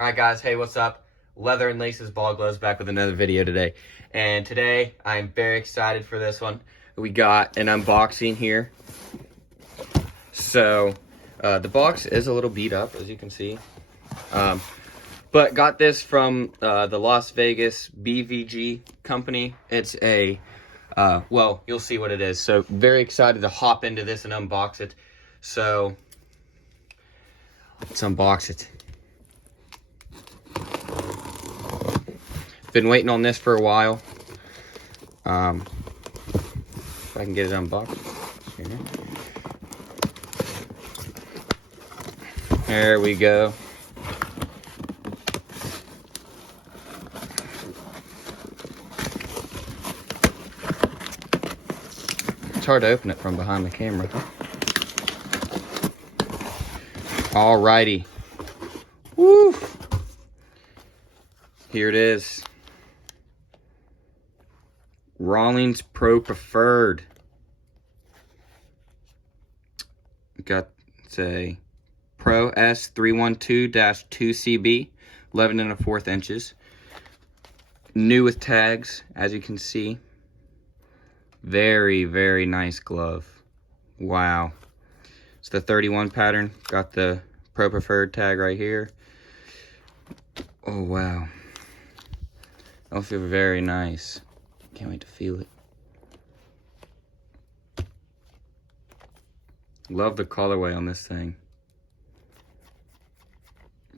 Alright guys, hey, what's up? Leather and Laces Ball Gloves back with another video today. And today, I'm very excited for this one. We got an unboxing here. So, the box is a little beat up, as you can see. But got this from the Las Vegas BVG company. It's a, well, you'll see what it is. So, very excited to hop into this and unbox it. So, let's unbox it. Been waiting on this for a while. If I can get it unboxed. Here. There we go. It's hard to open it from behind the camera. Alrighty. Woo! Here it is. Rawlings Pro Preferred. It's a Pro S312-2CB, 11 1/4 inches. New with tags, as you can see. Very, very nice glove. Wow. It's the 31 pattern. Got the Pro Preferred tag right here. Oh, wow. That'll feel very nice. Can't wait to feel it. Love the colorway on this thing.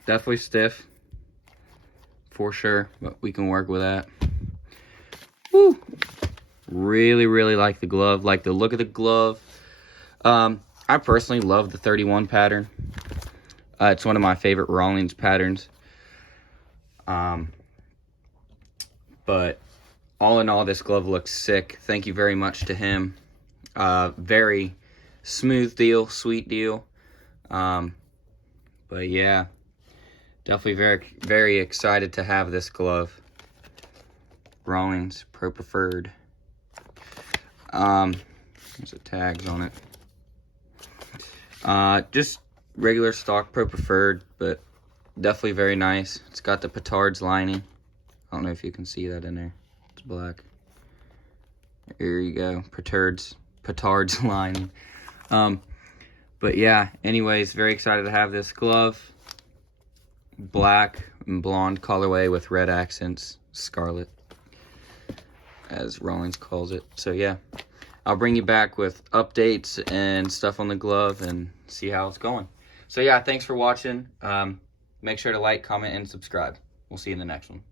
Definitely stiff, for sure, but we can work with that. Woo! Really, really like the glove. Like the look of the glove. I personally love the 31 pattern. It's one of my favorite Rawlings patterns. But all in all, this glove looks sick. Thank you very much to him. Very smooth deal, sweet deal. But yeah, definitely very, very excited to have this glove. Rawlings Pro Preferred. There's the tags on it. Just regular stock Pro Preferred, but definitely very nice. It's got the petards lining. I don't know if you can see that in there. It's black. There you go. Petards lining. But yeah, anyways, very excited to have this glove. Black and blonde colorway with red accents. Scarlet, as Rawlings calls it. So yeah, I'll bring you back with updates and stuff on the glove and see how it's going. So yeah, thanks for watching. Make sure to like, comment, and subscribe. We'll see you in the next one.